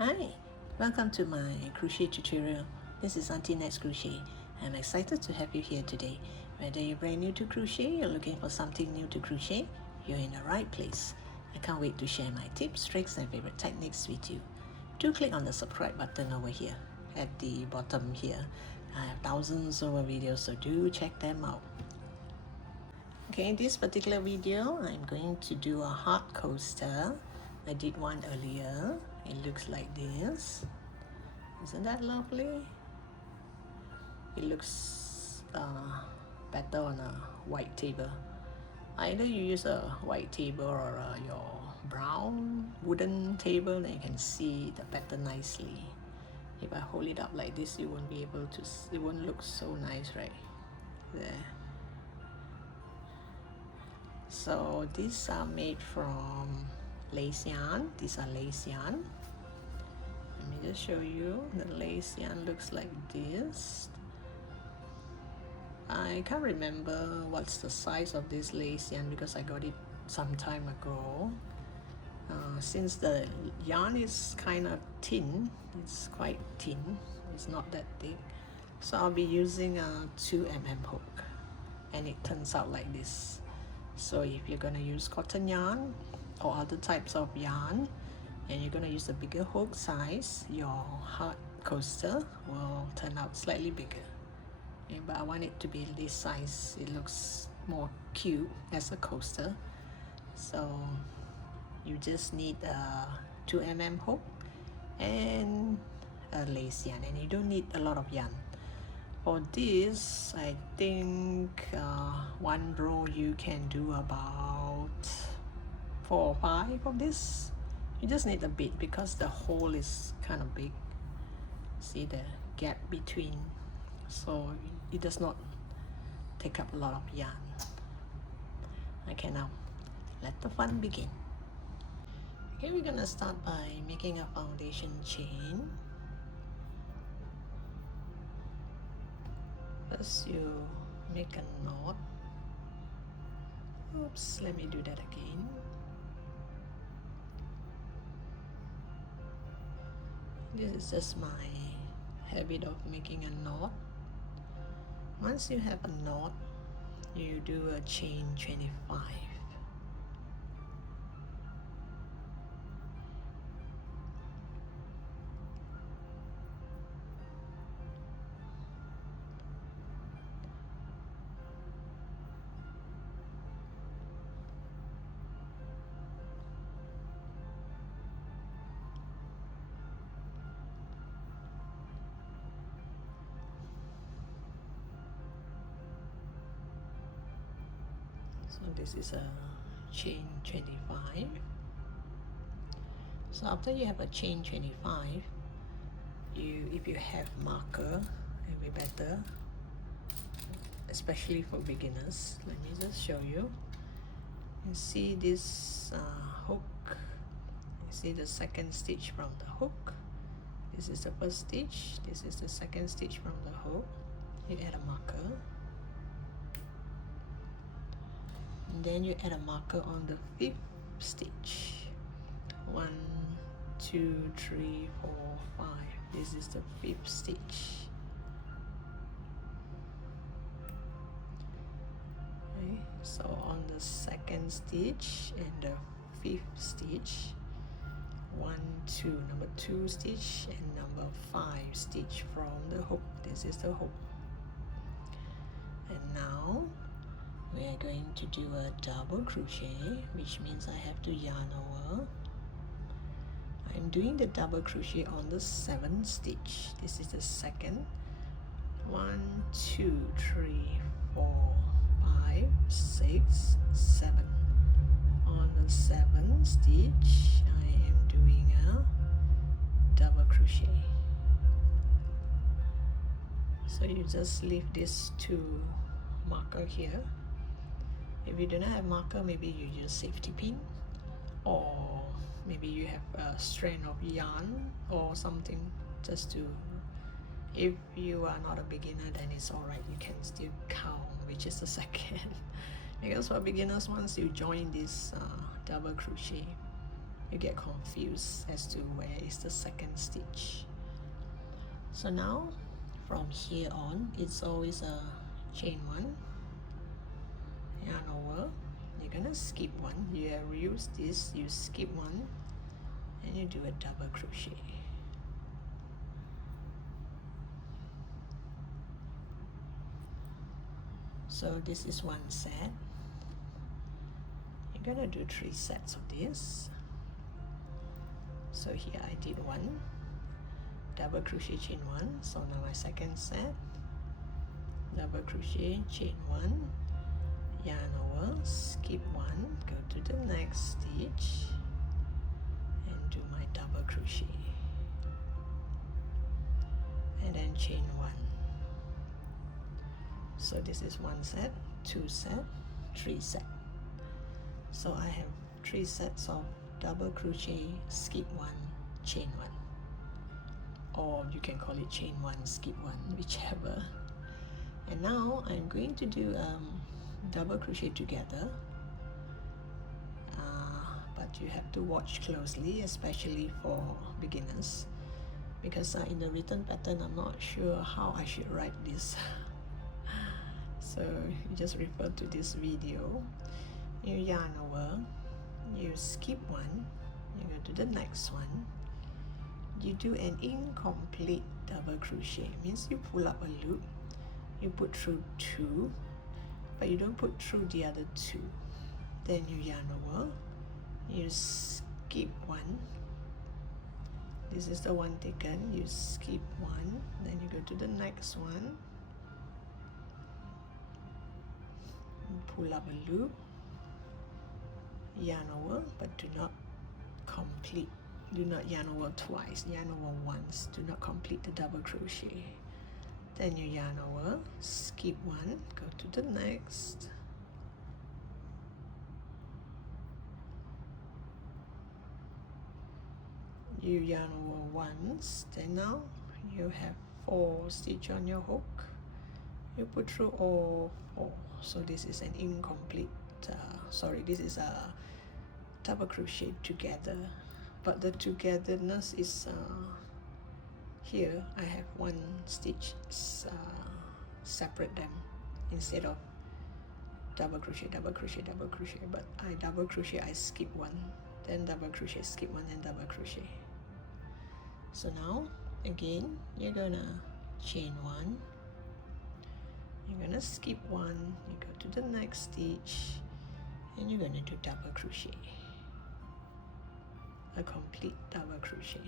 Hi, welcome to my crochet tutorial. This is Auntie Nat's Crochet. I'm excited to have you here today. Whether you're brand new to crochet or looking for something new to crochet, you're in the right place. I can't wait to share my tips, tricks and favorite techniques with you. Do click on the subscribe button over here at the bottom here. I have thousands of videos, so do check them out. Okay, in this particular video, I'm going to do a heart coaster. I did one earlier. It looks like this. Isn't that lovely? It looks better on a white table. Either you use a white table or your brown wooden table, then you can see the pattern nicely. If I hold it up like this, you won't be able to, it won't look so nice, right? There. So these are made from lace yarn. These are lace yarn. Let me just show you. The lace yarn looks like this. I can't remember what's the size of this lace yarn because I got it some time ago. Since the yarn is kind of thin, it's quite thin, it's not that thick, so I'll be using a 2mm hook, and it turns out like this. So if you're gonna use cotton yarn or other types of yarn and you're gonna use a bigger hook size, your heart coaster will turn out slightly bigger. Okay, but I want it to be this size. It looks more cute as a coaster. So you just need a 2mm hook and a lace yarn, and you don't need a lot of yarn. For this, I think one row you can do about 4 or 5 of this. You just need a bit because the hole is kind of big. See the gap between, so it does not take up a lot of yarn. Okay, now let the fun begin. Okay, we're gonna start by making a foundation chain. First you make a knot. Oops, let me do that again. This is just my habit of making a knot. Once you have a knot, you do a chain 25. So this is a chain 25. So after you have a chain 25, if you have marker, it will be better, especially for beginners. Let me just show you. You see this hook, you see the second stitch from the hook. This is the first stitch, this is the second stitch from the hook. You add a marker, and then you add a marker on the 5th stitch. 1, 2, 3, 4, 5. This is the 5th stitch. Okay, so on the second stitch and the 5th stitch, 1, 2, number 2 stitch and number 5 stitch from the hook. This is the hook. And now we are going to do a double crochet, which means I have to yarn over. I'm doing the double crochet on the 7th stitch. This is the second. 1, 2, 3, 4, 5, 6, 7. On the 7th stitch, I am doing a double crochet. So you just leave this 2 marker here. If you do not have marker, maybe you use safety pin, or maybe you have a strand of yarn or something, just to, if you are not a beginner, then it's alright, you can still count which is the second. Because for beginners, once you join this double crochet, you get confused as to where is the second stitch. So now from here on, it's always a chain 1, yarn over, you're gonna skip 1, you use this, you skip 1, and you do a double crochet. So this is one set. You're gonna do 3 sets of this. So here I did 1, double crochet, chain 1. So now my second set, double crochet, chain 1, yarn over, skip 1, go to the next stitch, and do my double crochet, and then chain 1. So this is 1 set, 2 set, 3 set. So I have 3 sets of double crochet, skip 1, chain 1, or you can call it chain 1, skip 1, whichever. And now I'm going to do double crochet together, but you have to watch closely, especially for beginners, because in the written pattern I'm not sure how I should write this. So you just refer to this video. You yarn over, you skip 1, you go to the next one, you do an incomplete double crochet. Means you pull up a loop, you put through 2, but you don't put through the other 2. Then you yarn over, you skip 1, this is the one taken, you skip 1, then you go to the next one, pull up a loop, yarn over, but do not complete, do not yarn over twice, yarn over once, do not complete the double crochet. Then you yarn over, skip 1, go to the next, you yarn over once, then now you have 4 stitches on your hook, you put through all 4. So this is an incomplete, this is a double crochet together, but the togetherness is here I have 1 stitch separate them instead of double crochet, double crochet, double crochet, but I double crochet, I skip 1, then double crochet, skip 1, and double crochet. So now again you're gonna chain 1, you're gonna skip 1, you go to the next stitch, and you're gonna do double crochet, a complete double crochet,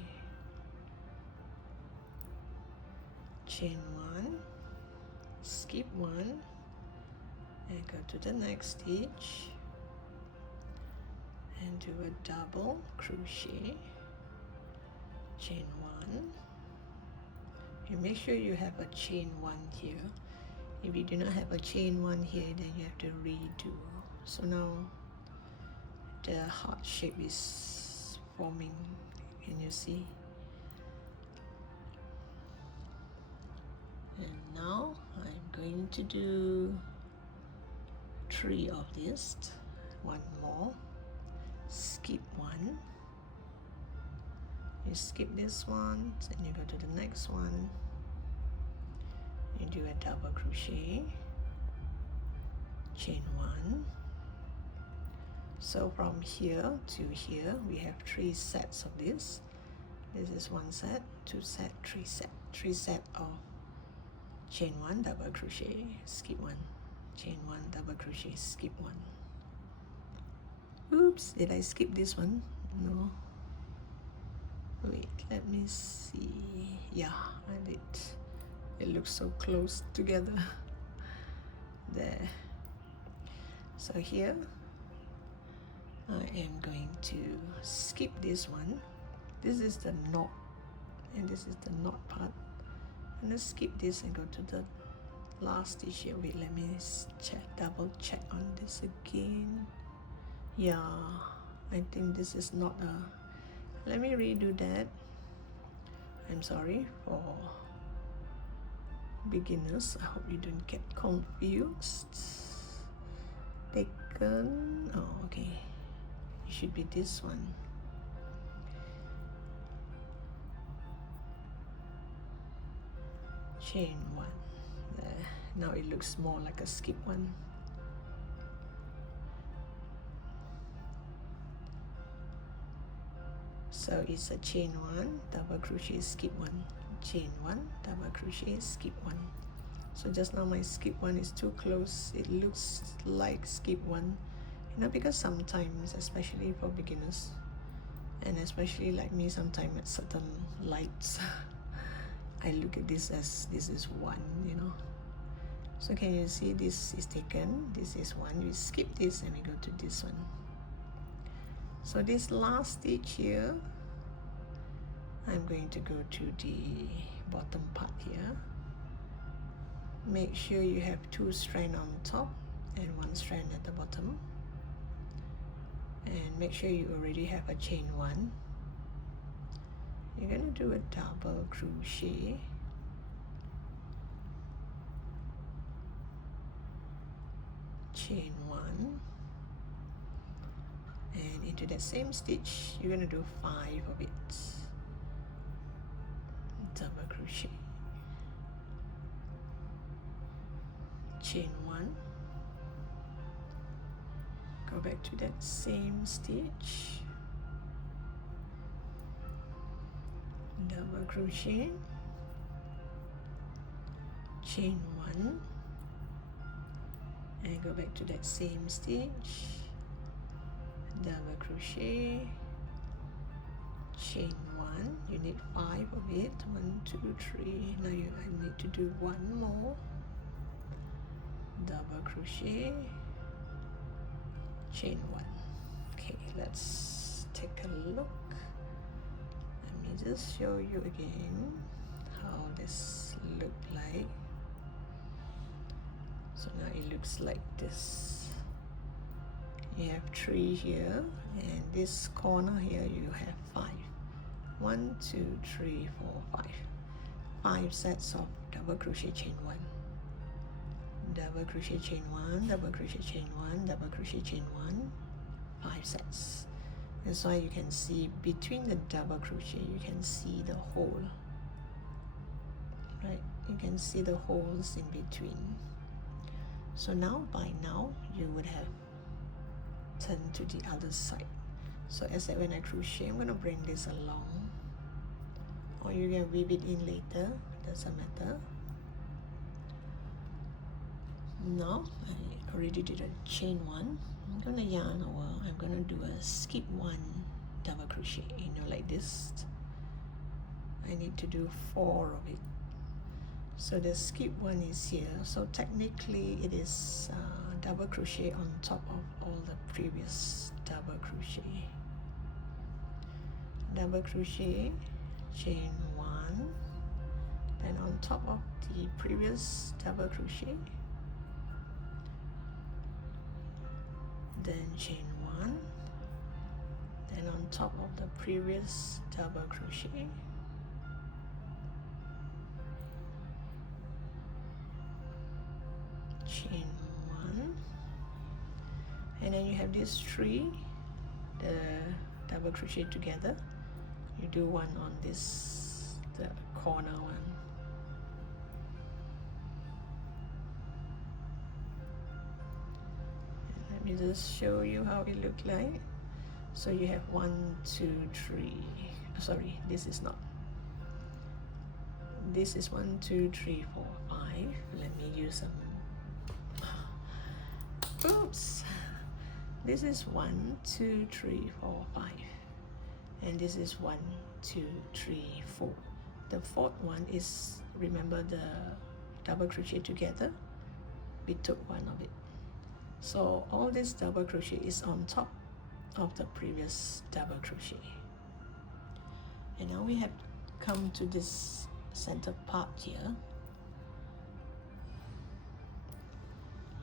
chain 1, skip 1, and go to the next stitch and do a double crochet, chain 1. You make sure you have a chain 1 here. If you do not have a chain 1 here, then you have to redo. So now the heart shape is forming, can you see? And now I'm going to do 3 of this, 1 more, skip 1, you skip this one, then you go to the next one, you do a double crochet, chain 1. So from here to here we have 3 sets of this. This is 1 set, 2 set, 3 set, 3 set of chain 1, double crochet, skip 1, chain 1, double crochet, skip 1. Oops, did I skip this one? No. Wait, let me see. Yeah, I did. It looks so close together. There. So here I am going to skip this one. This is the knot, and this is the knot part. I'm gonna skip this and go to the last stitch here. Wait, let me double check on this again. Yeah, I think this is not a, let me redo that. I'm sorry for beginners, I hope you don't get confused. Taken, oh okay, it should be this one. chain 1 there. Now it looks more like a skip one. So it's a chain 1, double crochet, skip 1, chain 1, double crochet, skip 1. So just now my skip 1 is too close, it looks like skip 1, you know, because sometimes, especially for beginners, and especially like me, sometimes at certain lights, I look at this as this is 1, you know. So can you see this is taken, this is 1, we skip this and we go to this one. So this last stitch here, I'm going to go to the bottom part here. Make sure you have 2 strands on top and 1 strand at the bottom. And make sure you already have a chain 1. You're going to do a double crochet. Chain 1. And into that same stitch, you're going to do 5 of it. Double crochet. Chain 1. Go back to that same stitch. Double crochet. Chain 1. And go back to that same stitch. Double crochet, chain 1, you need 5 of it, 1, 2, 3, now I need to do 1 more, double crochet, chain 1. Okay, let's take a look. Let me just show you again how this look like. So now it looks like this. You have 3 here, and this corner here you have 5. 1, 2, 3, 4, 5. 5 sets of double crochet chain 1. Double crochet chain 1, double crochet chain 1, double crochet chain 1. 5 sets. That's why you can see between the double crochet, you can see the hole. Right? You can see the holes in between. So now, by now, you would have turn to the other side. So as I when I crochet, I'm going to bring this along, or you can weave it in later, doesn't matter. Now I already did a chain 1. I'm going to yarn over, I'm going to do a skip 1 double crochet, you know, like this. I need to do 4 of it. So the skip 1 is here, so technically it is double crochet on top of all the previous double crochet. Double crochet, chain 1, then on top of the previous double crochet, then chain 1, then on top of the previous double crochet, chain 1, and then you have these 3 the double crochet together. You do 1 on this, the corner one. Let me just show you how it look like. So you have 1, 2, 3. Sorry, this is not. This is 1, 2, 3, 4, 5. Let me use some. Oops. This is 1, 2, 3, 4, 5. And this is 1, 2, 3, 4. The 4th one is, remember the double crochet together? We took 1 of it. So all this double crochet is on top of the previous double crochet. And now we have come to this center part here.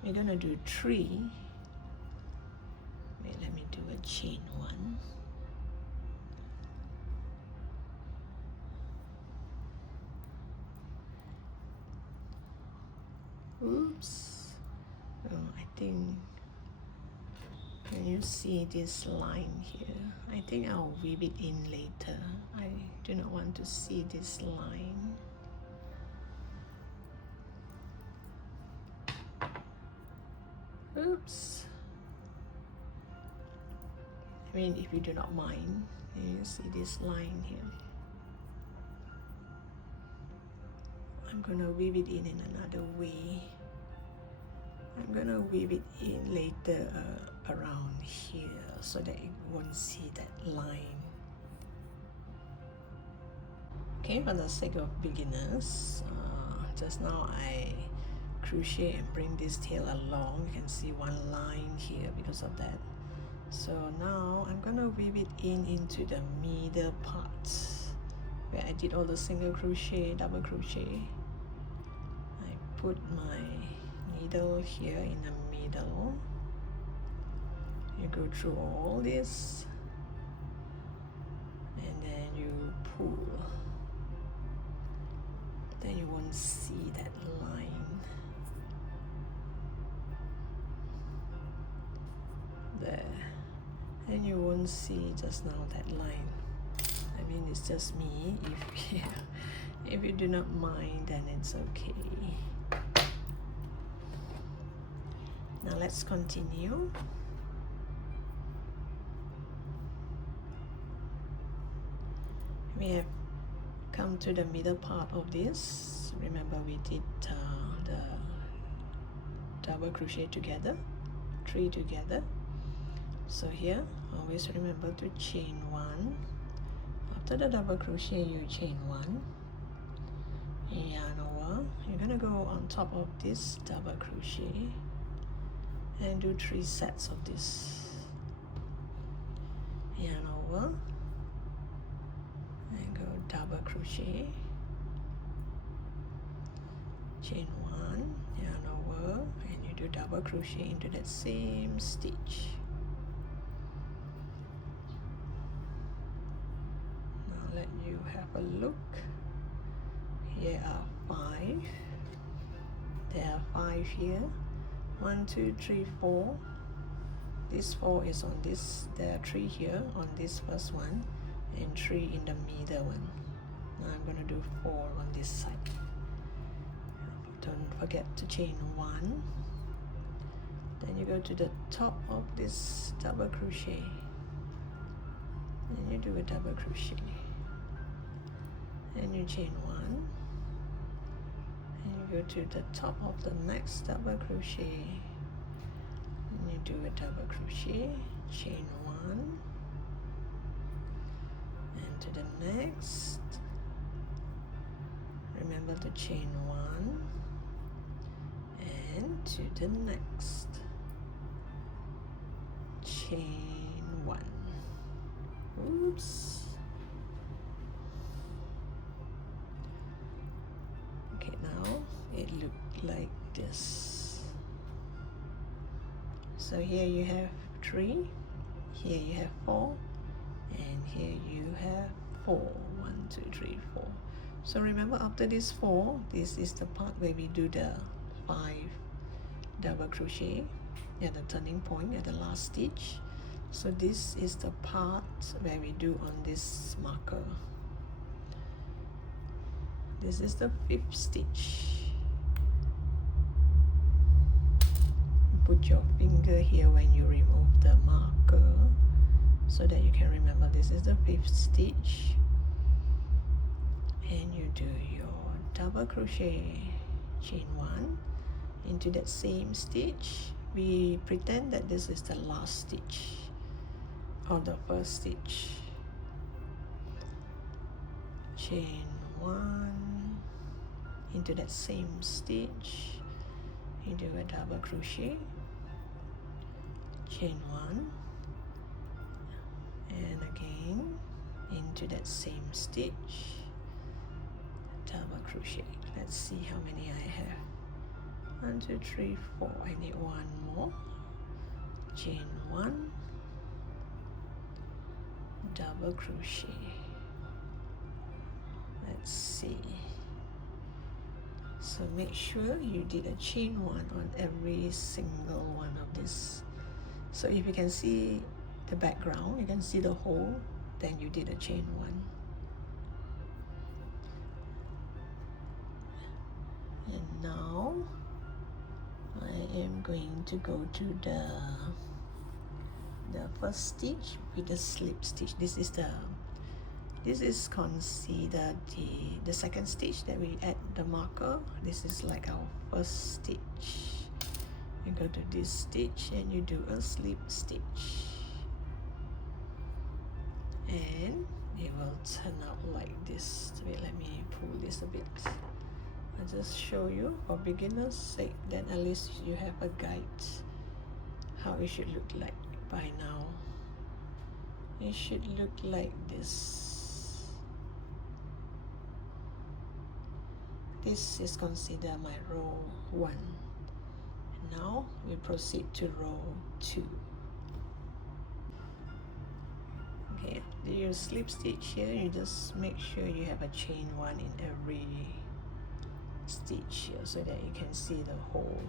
We're gonna do 3. Wait, let me do a chain 1. Oops. Oh, I think, can you see this line here? I think I'll weave it in later. I do not want to see this line. Oops. I mean, if you do not mind, you see this line here. I'm gonna weave it in another way. I'm gonna weave it in later around here so that it won't see that line. Okay, for the sake of beginners, just now I crochet and bring this tail along. You can see one line here because of that. So now I'm gonna weave it into the middle part where I did all the single crochet, double crochet. I put my needle here in the middle. You go through all this and then you pull. Then you won't see that line there. And you won't see just now that line. I mean, it's just me. If you do not mind, then it's okay. Now let's continue. We have come to the middle part of this. Remember, we did the double crochet together, 3 together. So here, always remember to chain 1. After the double crochet, you chain 1, yarn over. You're gonna go on top of this double crochet and do 3 sets of this. Yarn over and go double crochet, chain 1, yarn over, and you do double crochet into that same stitch. Let you have a look. Here are 5. There are 5 here. 1, 2, 3, 4. This 4 is on this. There are 3 here on this first one, and 3 in the middle one. Now I'm going to do 4 on this side. Don't forget to chain 1. Then you go to the top of this double crochet. Then you do a double crochet. And you chain 1, and you go to the top of the next double crochet, and you do a double crochet, chain 1, and to the next. Remember to chain 1, and to the next, chain 1. Oops. Now it looked like this. So here you have 3, here you have 4, and here you have 4. 1, 2, 3, 4. So remember, after this 4, this is the part where we do the 5 double crochet at the turning point at the last stitch. So this is the part where we do on this marker. This is the 5th stitch. Put your finger here when you remove the marker so that you can remember this is the 5th stitch. And you do your double crochet, chain 1 into that same stitch. We pretend that this is the last stitch of the first stitch. Chain 1 into that same stitch, you do a double crochet, chain 1, and again into that same stitch, double crochet. Let's see how many I have. 1, 2, 3, 4. I need 1 more. Chain 1, double crochet. Let's see. So make sure you did a chain 1 on every single one of this. So if you can see the background, you can see the hole, then you did a chain 1. And now I am going to go to the first stitch with the slip stitch. This is considered the second stitch that we add the marker. This is like our first stitch. You go to this stitch and you do a slip stitch, and it will turn out like this. Wait, let me pull this a bit. I'll just show you for beginners' sake, then at least you have a guide how it should look like by now. It should look like this. This is considered my row 1. And now we proceed to row 2. Okay, do your slip stitch here, you just make sure you have a chain 1 in every stitch here so that you can see the whole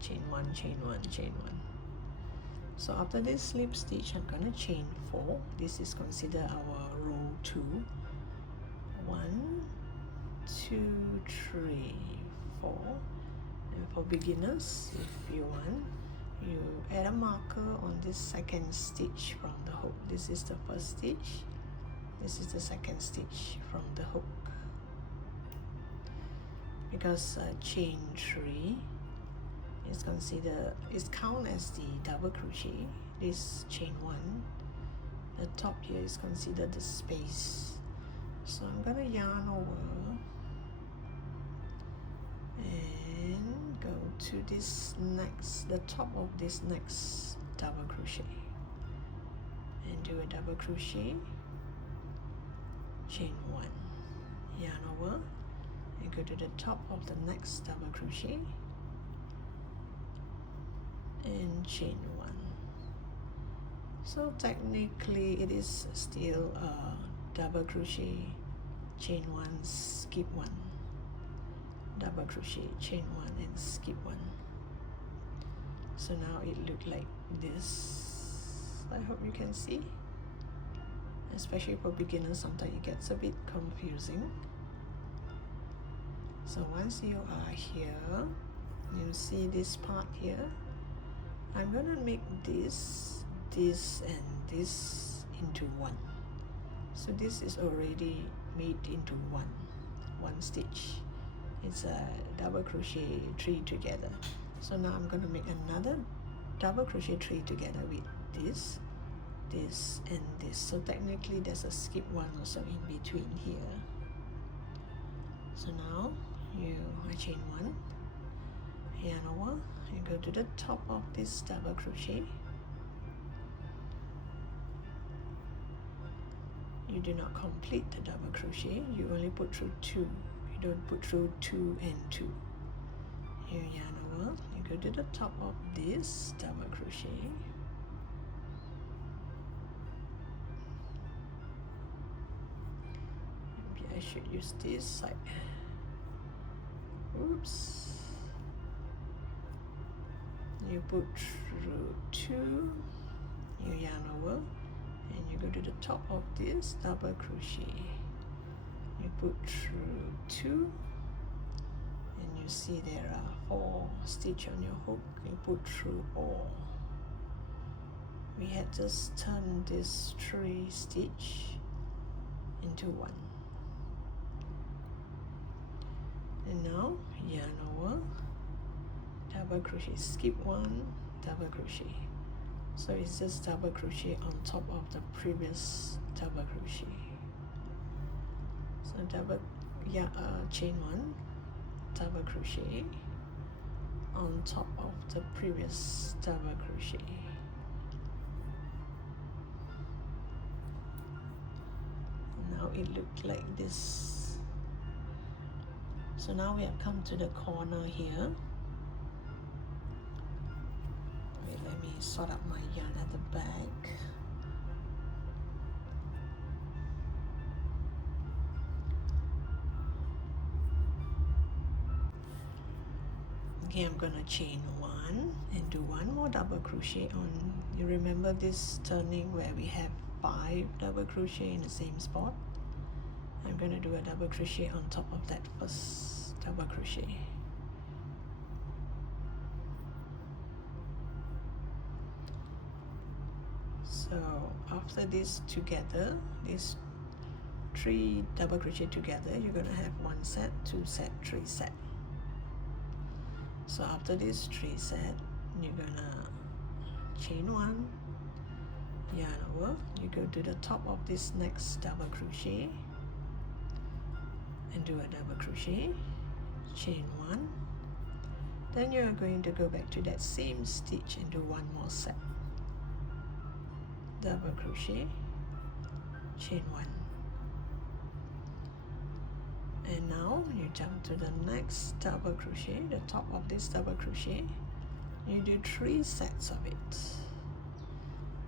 chain 1, chain 1, chain 1. So after this slip stitch, I'm gonna chain 4. This is considered our row 2. 1, 2, 3, 4. And for beginners, if you want, you add a marker on this second stitch from the hook. This is the first stitch. This is the second stitch from the hook. Because chain 3 is considered, is counted as the double crochet. This chain 1, the top here is considered the space. So I'm gonna yarn over and go to this next, the top of this next double crochet, and do a double crochet, chain 1, yarn over, and go to the top of the next double crochet and chain 1. So technically it is still a double crochet, chain 1, skip 1, double crochet, chain 1 and skip 1. So now it looks like this. I hope you can see, especially for beginners sometimes it gets a bit confusing. So once you are here, you see this part here, I'm gonna make this, and this into one. So this is already made into one stitch. It's a double crochet 3 together. So now I'm gonna make another double crochet 3 together with this, and this. So technically there's a skip 1 also in between here. So now I chain 1, yarn over, and go to the top of this double crochet. You do not complete the double crochet, you only put through 2. You don't put through 2 and 2. You yarn over, you go to the top of this double crochet. Maybe I should use this side. Oops. You put through 2, you yarn over, and you go to the top of this double crochet. You put through 2, and you see there are 4 stitches on your hook. You put through all. We had just turned this 3 stitch into 1. And now yarn over, double crochet, skip 1, double crochet. So it's just double crochet on top of the previous double crochet. So chain 1, double crochet on top of the previous double crochet. Now it looks like this. So now we have come to the corner here. Wait, let me sort out my yarn at the back. Okay, I'm gonna chain 1 and do 1 more double crochet on, you remember this turning where we have 5 double crochet in the same spot? I'm gonna do a double crochet on top of that first double crochet. So after this together, these 3 double crochet together, you're gonna have 1 set, 2 set, 3 set. So after this 3 set, you're gonna chain 1, yarn over, you go to the top of this next double crochet and do a double crochet, chain 1, then you're going to go back to that same stitch and do 1 more set, double crochet, chain 1, and now you jump to the next double crochet, the top of this double crochet, you do 3 sets of it,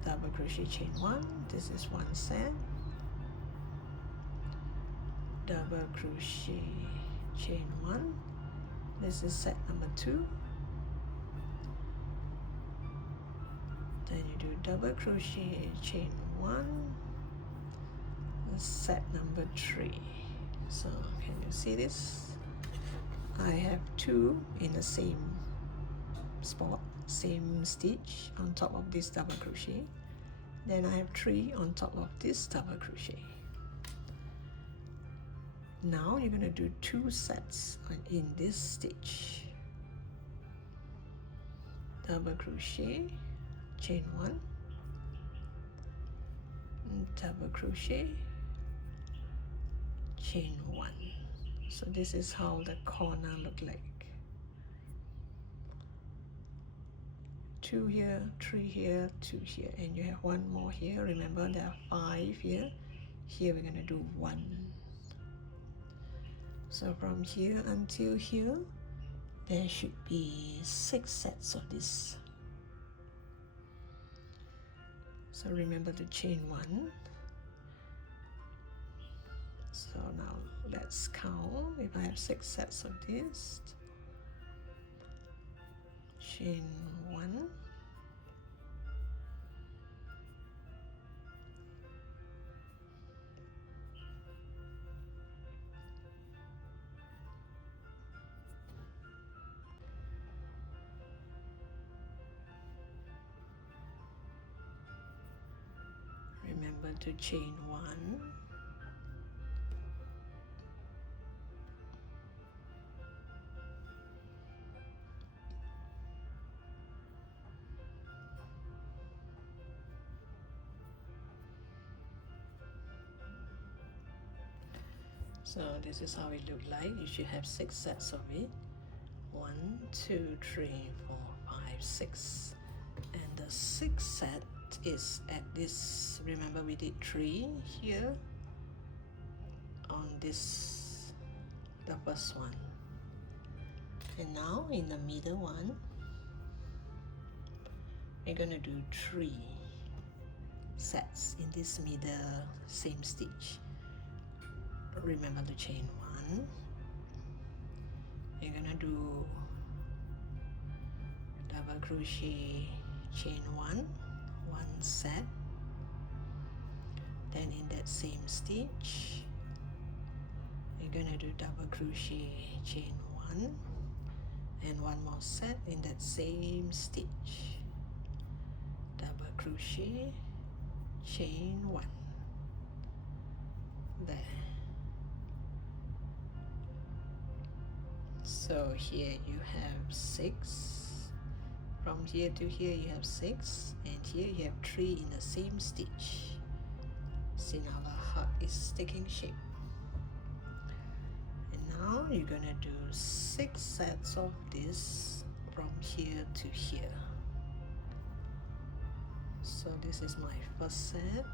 double crochet, chain 1, this is 1 set, double crochet, chain 1, this is set number 2, then you do double crochet, chain 1, set number 3. So can you see this? I have 2 in the same spot, same stitch on top of this double crochet, then I have 3 on top of this double crochet. Now you're going to do 2 sets in this stitch, double crochet, chain 1, double crochet, chain 1. So this is how the corner look like. 2 here, 3 here, 2 here, and you have 1 more here. Remember there are 5 here. Here we're going to do 1. So from here until here, there should be 6 sets of this. So remember to chain 1. So now let's count. If I have 6 sets of this, chain 1, remember to chain 1, so this is how it look like. You should have 6 sets of it. 1, 2, 3, 4, 5, 6, and the 6th set is at this. Remember we did 3 here on this, the first one, and now in the middle one we're gonna do 3 sets in this middle same stitch. Remember to chain 1, you're gonna do double crochet, chain 1 set, then in that same stitch you're gonna do double crochet, chain 1, and 1 more set in that same stitch, double crochet, chain 1, there. So here you have 6, from here to here you have 6, and here you have 3 in the same stitch. See now the heart is taking shape. And now you're gonna do 6 sets of this from here to here. So this is my first set.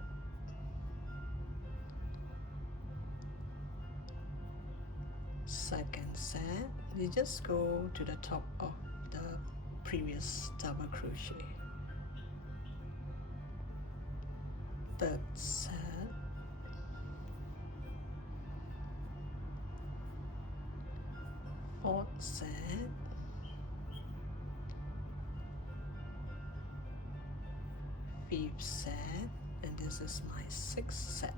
Second set, you just go to the top of the previous double crochet. Third set, fourth set, fifth set, and this is my 6th set.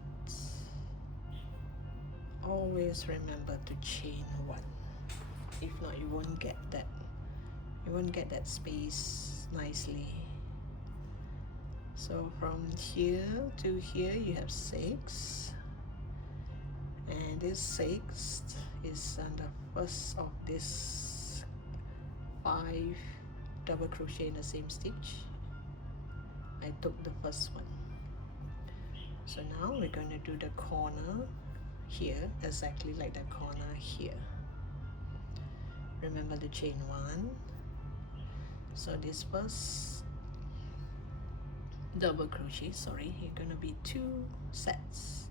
Always remember to chain 1. If not, you won't get that space nicely. So from here to here you have 6, and this 6th is on the first of this 5 double crochet in the same stitch. I took the first one. So now we're going to do the corner here, exactly like the corner here. Remember the chain 1. So this first double crochet, sorry, you're going to be 2 sets.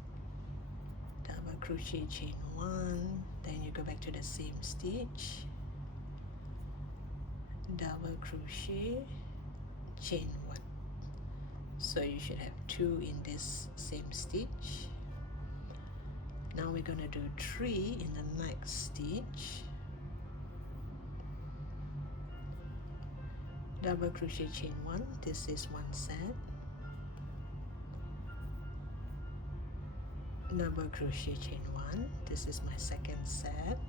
Double crochet, chain 1, then you go back to the same stitch, double crochet, chain 1. So you should have 2 in this same stitch. Now we're going to do 3 in the next stitch, double crochet, chain 1, this is 1 set, double crochet, chain 1, this is my second set,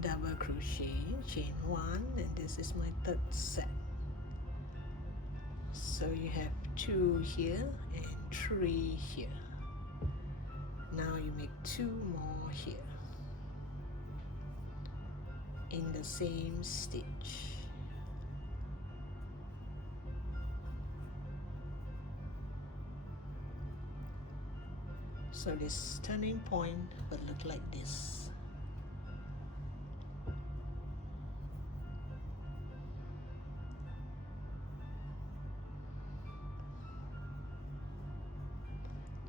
double crochet, chain 1, and this is my third set. So you have 2 here and 3 here. Now you make 2 more here in the same stitch. So this turning point will look like this.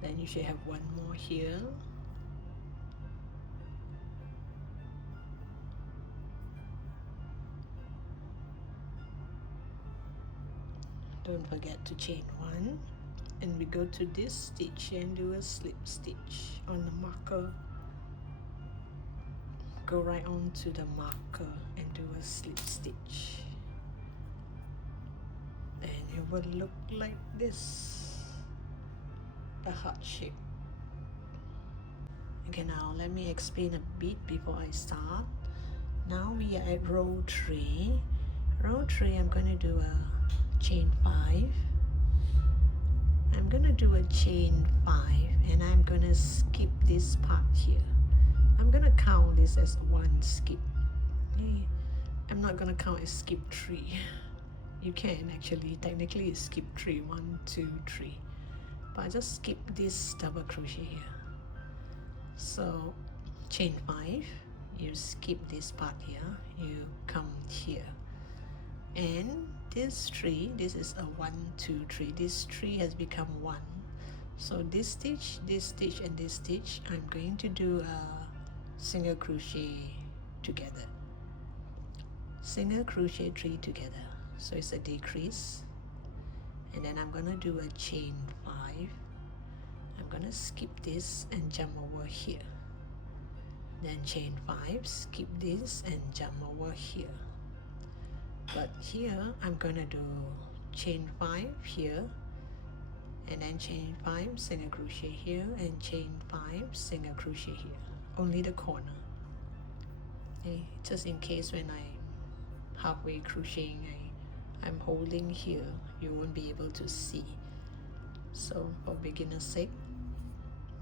Then you should have 1 more here. Don't forget to chain 1, and we go to this stitch and do a slip stitch on the marker. Go right on to the marker and do a slip stitch, and it will look like this, the heart shape. Okay, now let me explain a bit before I start. Now we are at row 3. Row 3, I'm going to do a chain 5. I'm going to do a chain 5, and I'm going to skip this part here. I'm going to count this as 1 skip. Okay. I'm not going to count as skip 3. You can actually, technically skip 3, 1, 2, 3. But I just skip this double crochet here. So chain 5, you skip this part here, you come here, and this 3, this is a 1, 2, 3, this 3 has become 1. So this stitch, and this stitch, I'm going to do a single crochet together, single crochet 3 together, so it's a decrease, and then I'm gonna do a chain 5. I'm gonna skip this and jump over here, then chain 5, skip this and jump over here. But here I'm gonna do chain 5 here, and then chain 5, single crochet here, and chain 5, single crochet here, only the corner. Okay, just in case when I'm halfway crocheting, I'm holding here, you won't be able to see. So for beginner's sake,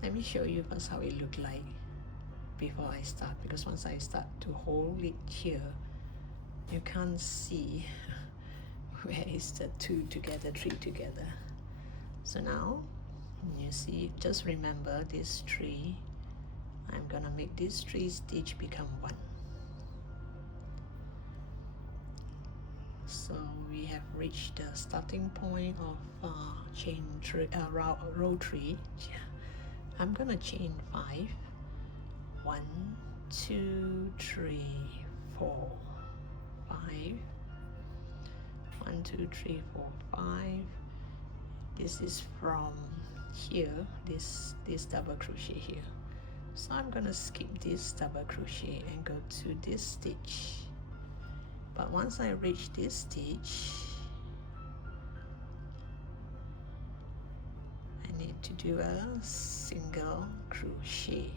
let me show you first how it look like before I start, because once I start to hold it here, you can't see where is the 2 together, 3 together. So now you see, just remember this 3, I'm gonna make this 3 stitch become 1. So we have reached the starting point of row 3. I'm gonna chain 5, 1, 2, 3, 4, 5, 1, 2, 3, 4, 5. This is from here, this double crochet here. So I'm gonna skip this double crochet and go to this stitch. But once I reach this stitch, I need to do a single crochet.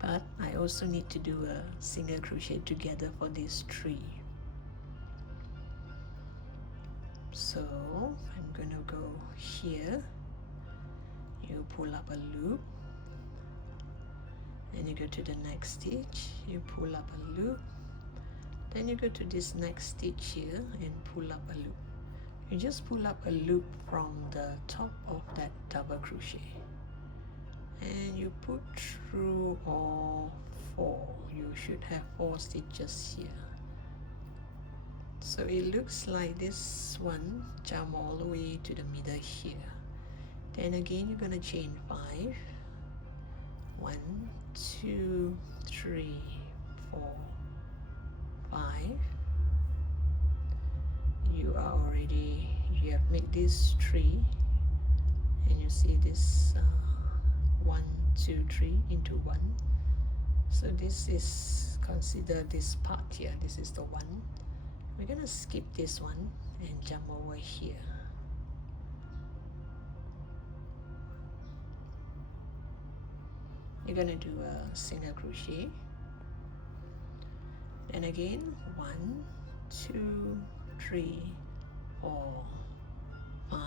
But I also need to do a single crochet together for these 3 So I'm going to go here, you pull up a loop, then you go to the next stitch, you pull up a loop, then you go to this next stitch here and pull up a loop. You just pull up a loop from the top of that double crochet and you put through all 4. You should have 4 stitches here. So it looks like this one, jump all the way to the middle here. Then again you're going to chain 5. 1, 2, 3, 4, 5. You have made this 3, and you see this 1, 2, 3 into 1. So this is, consider this part here, this is the 1. We're going to skip this one and jump over here. You're going to do a single crochet, then again 1, 2, 3, 4, 5.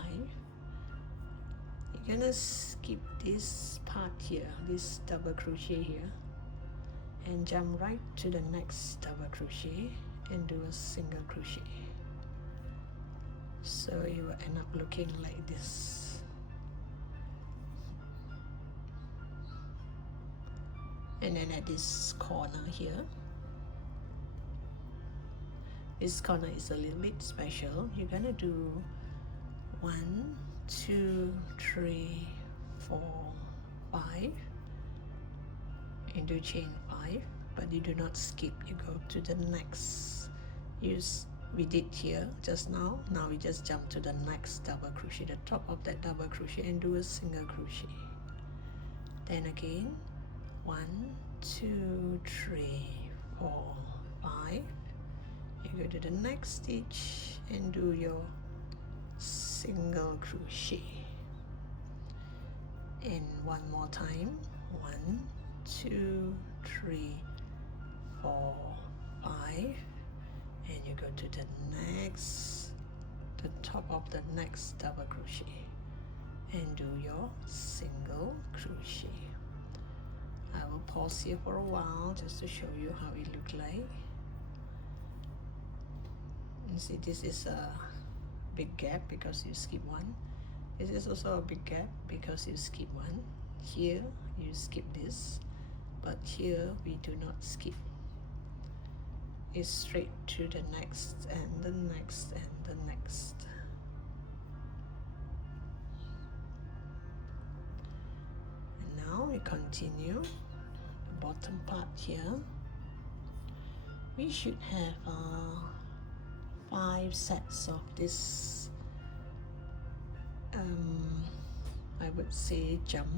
You're gonna skip this part here, this double crochet here, and jump right to the next double crochet and do a single crochet. So you will end up looking like this. And then at this corner here, this corner is a little bit special. You're gonna do 1, 2, 3, 4, 5, and do chain 5, but you do not skip. You go to the next. We did here just now. Now we just jump to the next double crochet, the top of that double crochet, and do a single crochet. Then again 1, 2, 3, 4, 5. You go to the next stitch and do your single crochet. And one more time. 1, 2, 3, 4, 5. And you go to the top of the next double crochet and do your single crochet. I will pause here for a while just to show you how it looks like. You see, this is a big gap because you skip 1. This is also a big gap because you skip 1. Here you skip this, but here we do not skip. It's straight to the next and the next and the next. And now we continue the bottom part here. We should have 5 sets of this I would say jump,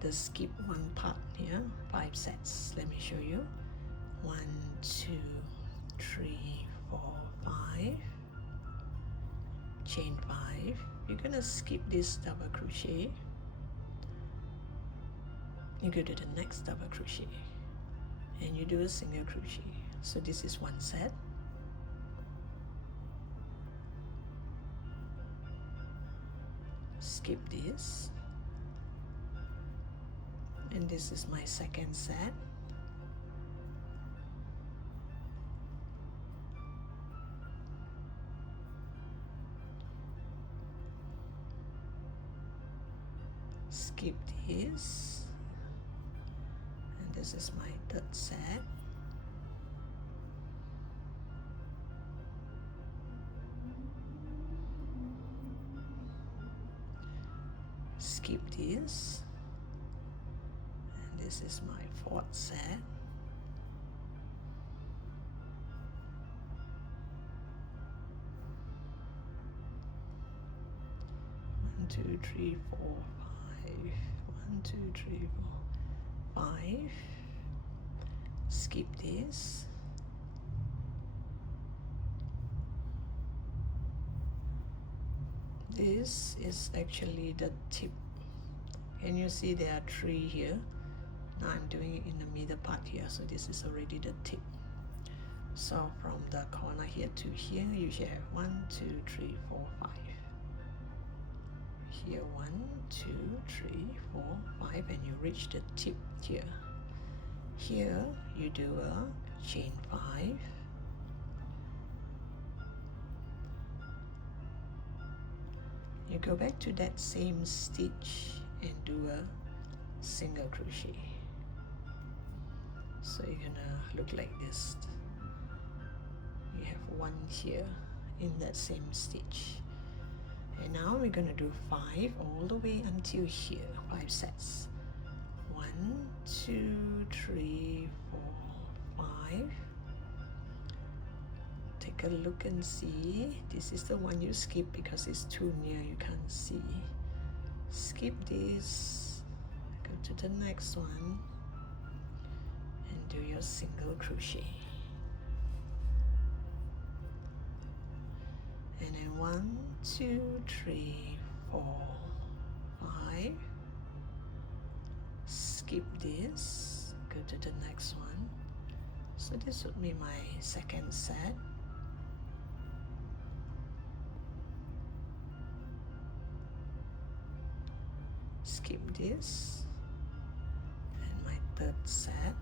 the skip 1 part here. 5 sets. Let me show you. 1, 2, 3, 4, 5. Chain 5. You're gonna skip this double crochet. You go to the next double crochet and you do a single crochet. So this is 1 set. Skip this, and this is my second set. Skip this, and this is my third set. Skip this, and this is my 4th set. 1, 2, 3, 4, 5. 1, 2, 3, 4, 5. Skip this. This is actually the tip. Can you see there are 3 here? Now I'm doing it in the middle part here, so this is already the tip. So from the corner here to here, you should have 1, 2, 3, 4, 5. Here 1, 2, 3, 4, 5, and you reach the tip here. Here you do a chain 5. You go back to that same stitch and do a single crochet. So you're gonna look like this. You have 1 here in that same stitch. And now we're gonna do 5 all the way until here, 5 sets. 1, 2, 3, 4, 5. Take a look and see. This is the one you skip because it's too near, you can't see. Skip this, go to the next one, and do your single crochet. And then 1, 2, 3, 4, 5. Skip this, go to the next one. So this would be my second set. Skip this, and my third set.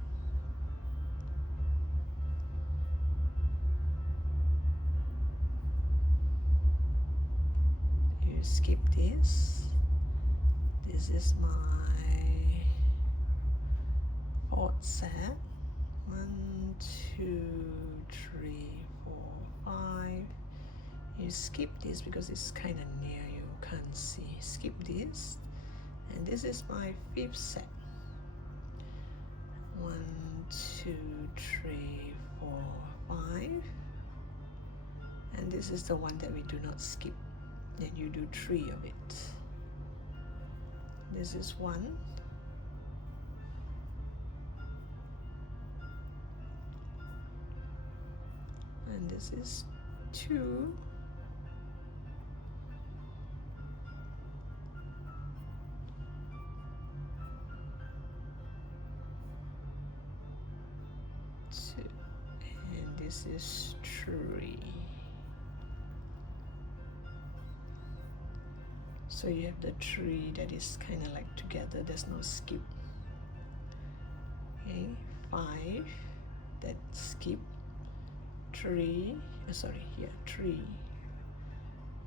You skip this. This is my fourth set. 1, 2, 3, 4, 5. You skip this because it's kind of near, you can't see. Skip this. And this is my fifth set. 1, 2, 3, 4, 5. And this is the one that we do not skip. Then you do 3 of it. This is 1. And this is 2. And this is 3. So you have the 3 that is kind of like together, there's no skip. Okay, 5 that skip. 3, 3.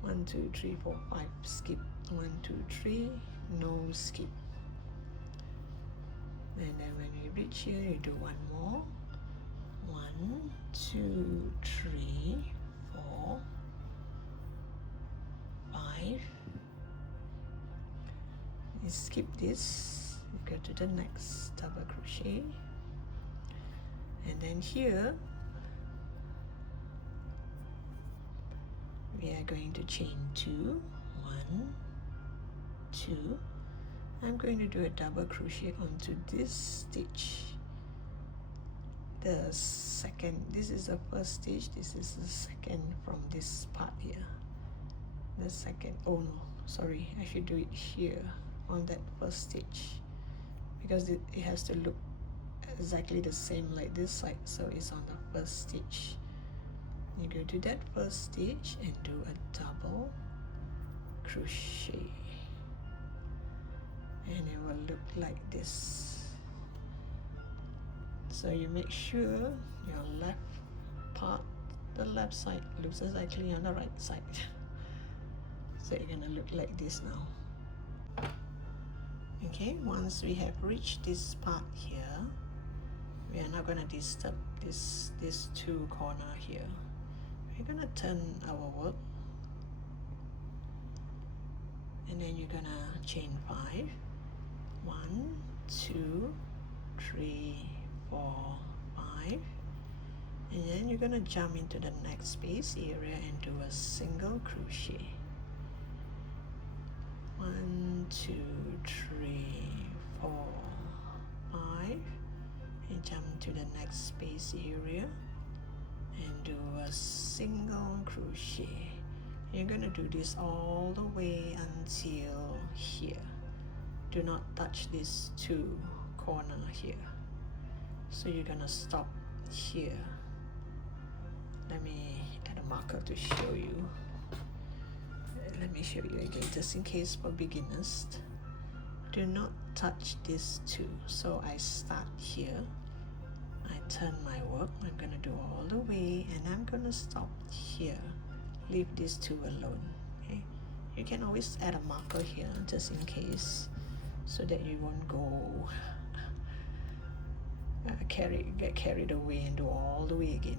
1, 2, 3, 4, 5 skip. 1, 2, 3, no skip. And then when you reach here, you do 1 more. 1, 2, 3, 4, 5. You skip this, you go to the next double crochet, and then here we are going to chain 2. 1, 2. I'm going to do a double crochet onto this stitch. The second, this is the first stitch, this is the second from this part here. The second, oh no, sorry, I should do it here on that first stitch because it has to look exactly the same like this side, so it's on the first stitch. You go to that first stitch and do a double crochet, and it will look like this. So you make sure your left part, the left side, looks exactly on the right side. So you're gonna look like this now. Okay, once we have reached this part here, we are not gonna disturb these 2 corners here. We're gonna turn our work, and then you're gonna chain 5. 1, 2, 3, 4, 5, and then you're gonna jump into the next space area and do a single crochet. 1, 2, 3, 4, 5, and jump to the next space area and do a single crochet. You're gonna do this all the way until here. Do not touch these 2 corners here. So you're gonna stop here Let me add a marker to show you. Let me show you again, just in case for beginners. Do not touch this two. So I start here, I turn my work, I'm gonna do all the way, and I'm gonna stop here. Leave these two alone. Okay, you can always add a marker here just in case, so that you won't go get carried away and do all the way again.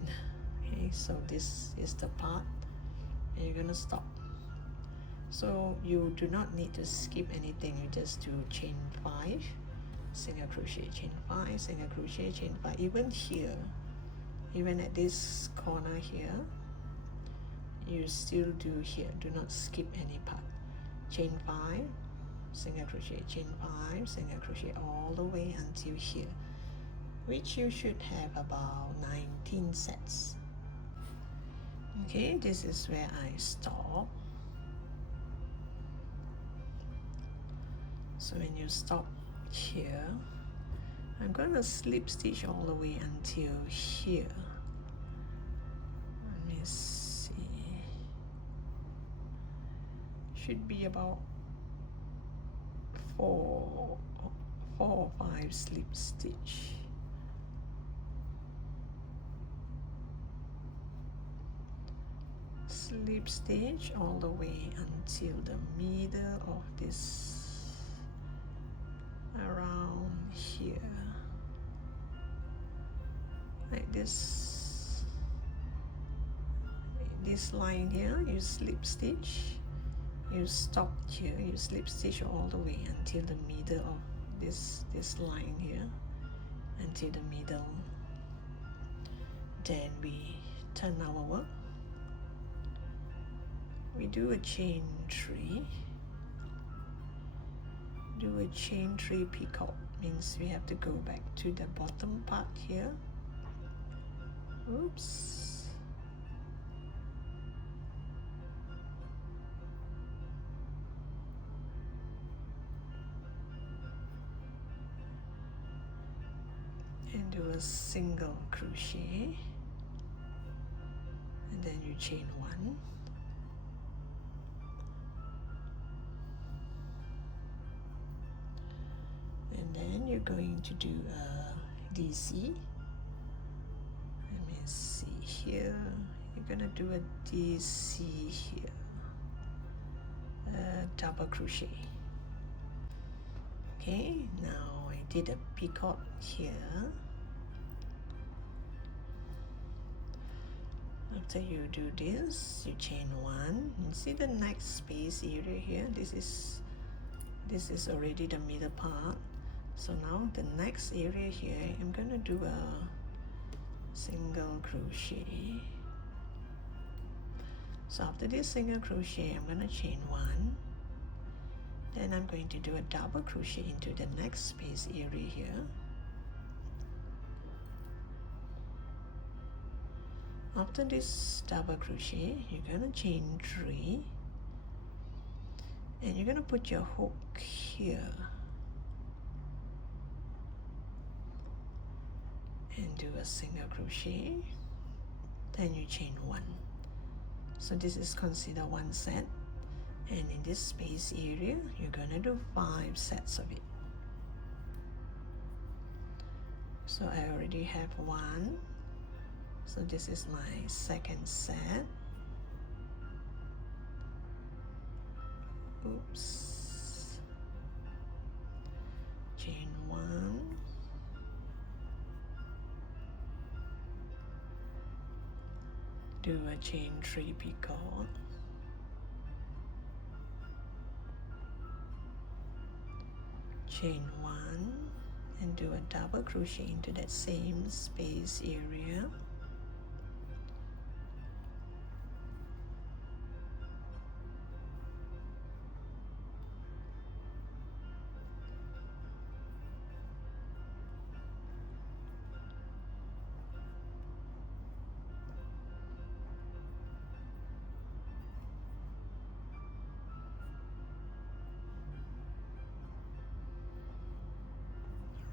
Okay, so this is the part, and you're gonna stop. So you do not need to skip anything. You just do chain 5, single crochet, chain 5, single crochet, chain 5. Even here, even at this corner here, you still do here. Do not skip any part. Chain 5, single crochet, chain 5, single crochet, all the way until here, which you should have about 19 sets. Okay, this is where I stop. So when you stop here, I'm going to slip stitch all the way until here. Let me see. Should be about 4 or 5 slip stitch. Slip stitch all the way until the middle of this, around here, like this line here. You slip stitch, you stop here, you slip stitch all the way until the middle of this line here, until the middle. Then we turn our work. We do a chain 3. Do a chain 3 peacock, means we have to go back to the bottom part here. Oops. And do a single crochet, and then you chain 1. And then you're going to do a DC. Let me see here. You're gonna do a DC here. Double crochet. Okay, now I did a peacock here. After you do this, you chain 1. You see the next space area here? This is already the middle part. So now the next area here, I'm gonna do a single crochet. So after this single crochet, I'm gonna chain 1. Then I'm going to do a double crochet into the next space area here. After this double crochet, you're gonna chain 3, and you're gonna put your hook here. And do a single crochet, then you chain 1. So this is considered 1 set, and in this space area you're gonna do 5 sets of it. So I already have 1, so this is my second set. Oops. Chain 1, do a chain 3 peacock, chain 1, and do a double crochet into that same space area.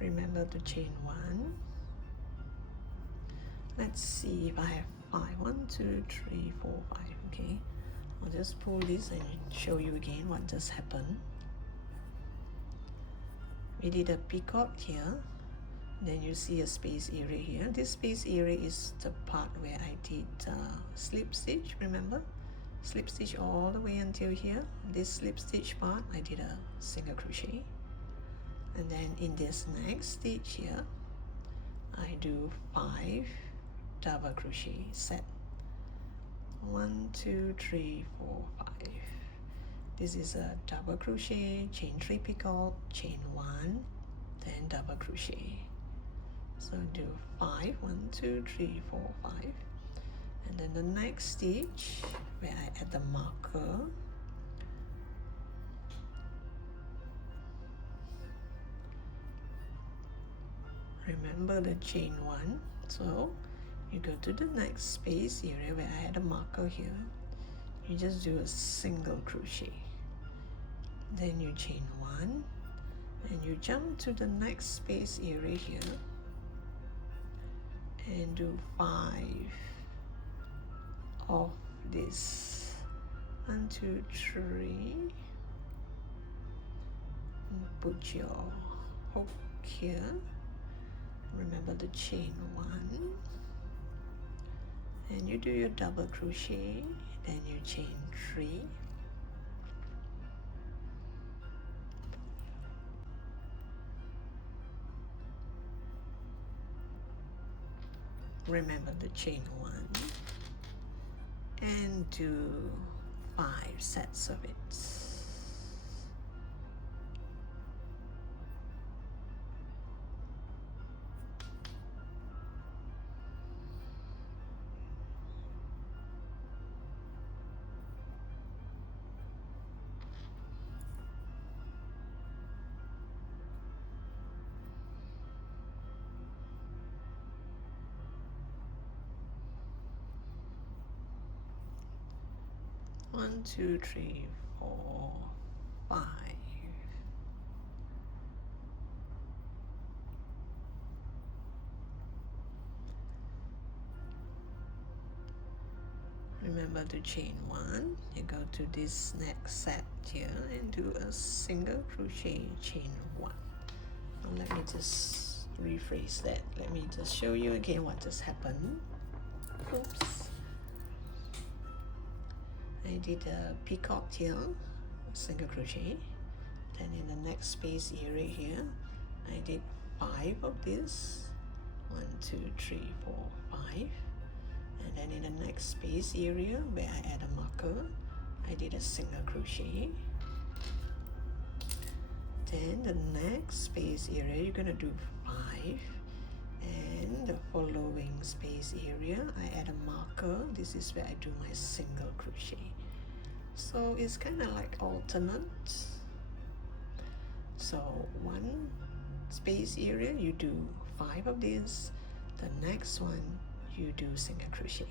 Remember to chain 1. Let's see if I have 5. 1, 2, 3, 4, 5. Okay, I'll just pull this and show you again what just happened. We did a peacock here, then you see a space area here. This space area is the part where I did slip stitch, remember? Slip stitch all the way until here. This slip stitch part, I did a single crochet. And then in this next stitch here, I do 5 double crochet set. 1, 2, 3, 4, 5. This is a double crochet, chain 3 peacock, chain 1, then double crochet. So do 5, 1, 2, 3, 4, 5. And then the next stitch where I add the marker, remember the chain 1. So you go to the next space area where I had a marker here. You just do a single crochet. Then you chain 1 and you jump to the next space area here and do 5 of this. 1, 2, 3. Put your hook here. Remember the chain 1. And you do your double crochet, then you chain 3. Remember the chain 1 and do 5 sets of it. One, 2, 3, 4, 5. Remember to chain 1. You go to this next set here and do a single crochet, chain 1. Now let me just rephrase that. Let me just show you again what just happened. Oops. I did a peacock tail, single crochet. Then in the next space area here, I did 5 of this. 1, 2, 3, 4, 5. And then in the next space area where I add a marker, I did a single crochet. Then the next space area, you're gonna do 5. And the following space area, I add a marker. This is where I do my single crochet. So it's kind of like alternate. So one space area, you do 5 of this. The next one, you do single crochet.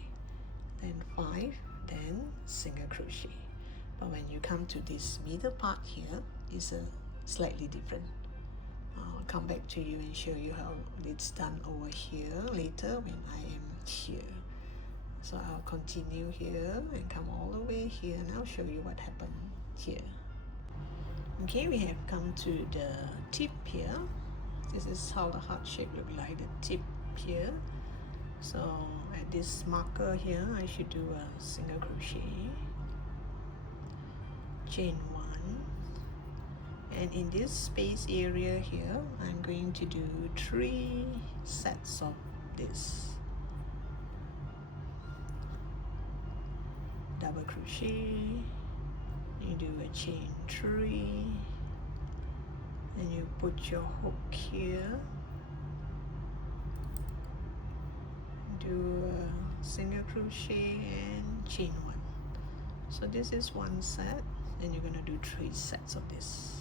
Then 5, then single crochet. But when you come to this middle part here, it's a slightly different. I'll come back to you and show you how it's done over here later when I am here. So I'll continue here and come all the way here and I'll show you what happened here. Okay, we have come to the tip here. This is how the heart shape look like, the tip here. So at this marker here, I should do a single crochet, chain 1. And in this space area here, I'm going to do 3 sets of this. Double crochet, you do a chain 3, and you put your hook here, do a single crochet and chain 1. So this is 1 set, and you're going to do 3 sets of this.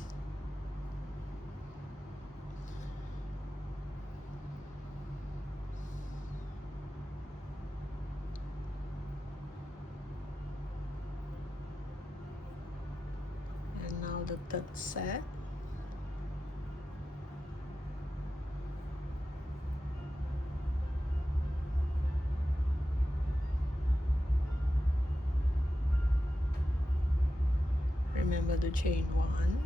The third set, remember to chain 1.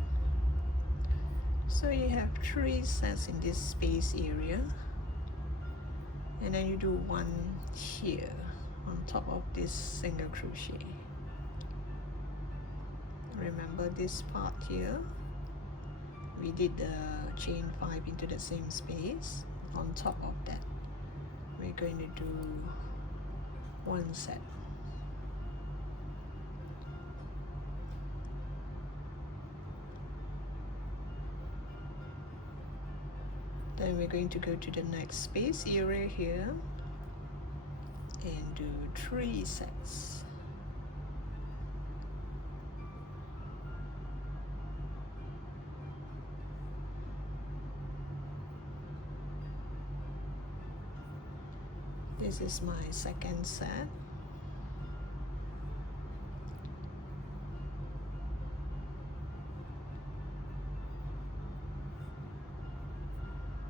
So you have 3 sets in this space area, and then you do 1 here on top of this single crochet. Remember this part here, we did the chain 5 into the same space. On top of that, we're going to do 1 set. Then we're going to go to the next space area here and do 3 sets. This is my second set.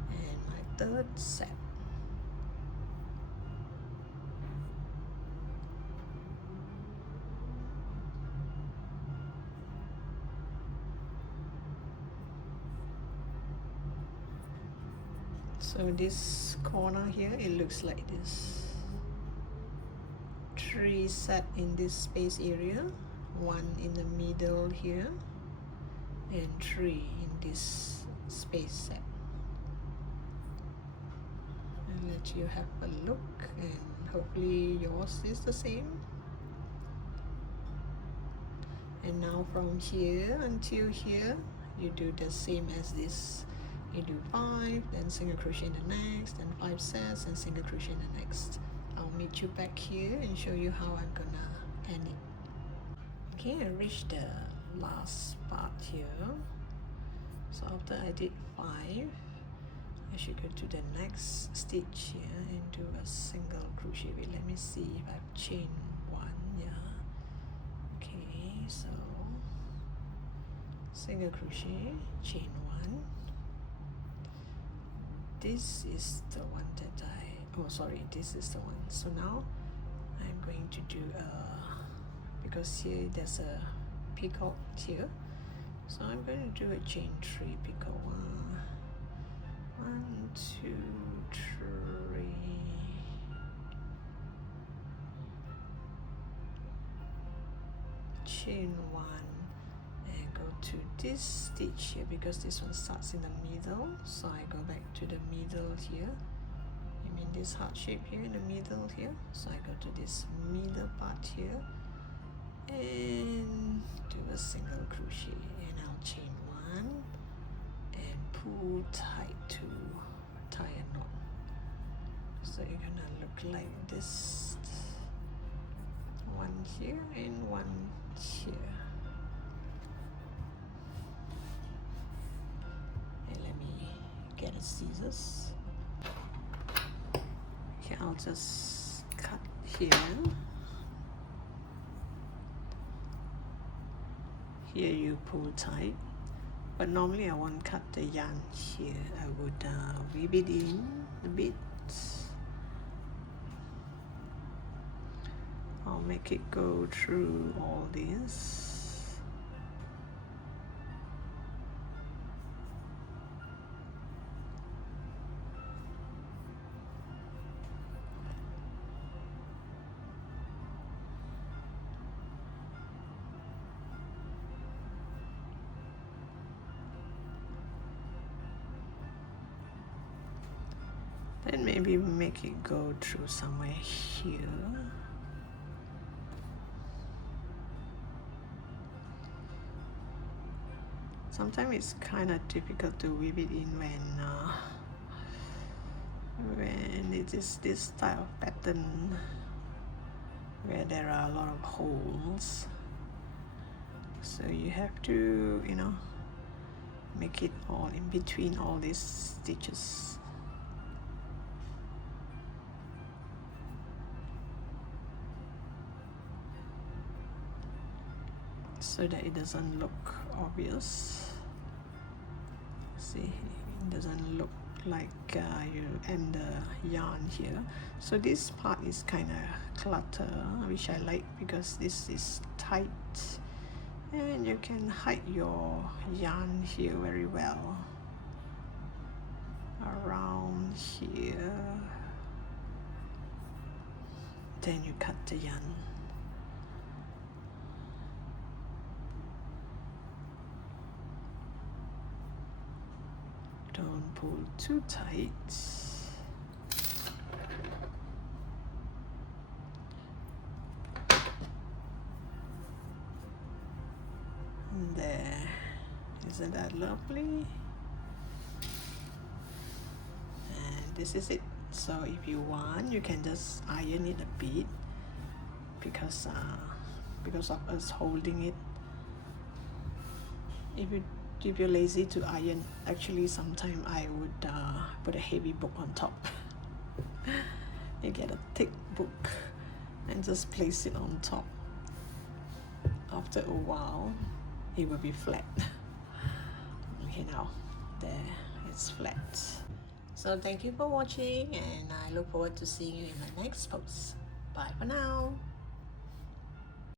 And my third set. So this corner here, it looks like this. 3 set in this space area, 1 in the middle here, and 3 in this space set. And let you have a look, and hopefully yours is the same. And now from here until here, you do the same as this. You do 5, then single crochet in the next, then 5 sets and single crochet in the next. I'll meet you back here and show you how I'm gonna end it. Okay, I reached the last part here. So after I did 5, I should go to the next stitch here and do a single crochet. Wait, let me see if I've chained 1. Yeah. Okay, so single crochet, chain 1. This is the one that this is the one. So now I'm going to do because here there's a peacock here, so I'm going to do a chain 3 peacock. 1, 2, 3. Chain 1 and go to this stitch here, because this one starts in the middle, so I go back to the middle here. I mean this heart shape here in the middle here, so I go to this middle part here and do a single crochet, and I'll chain 1 and pull tight to tie a knot. So you're gonna look like this, 1 here and 1 here. And let me get a scissors. Okay, I'll just cut here. Here you pull tight, but normally I won't cut the yarn here. I would weave it in a bit. I'll make it go through all this. Then maybe make it go through somewhere here. Sometimes it's kind of difficult to weave it in when it is this type of pattern where there are a lot of holes. So you have to, make it all in between all these stitches. So that it doesn't look obvious. See, it doesn't look like you end the yarn here. So this part is kind of clutter, which I like because this is tight And you can hide your yarn here very well, around here. Then you cut the yarn. Don't pull too tight. And there, isn't that lovely? And this is it. So if you want, you can just iron it a bit, because of us holding it. If you're lazy to iron, actually sometimes I would put a heavy book on top. You get a thick book and just place it on top. After a while, it will be flat. Okay, now there, it's flat. So thank you for watching, and I look forward to seeing you in my next post. Bye for now.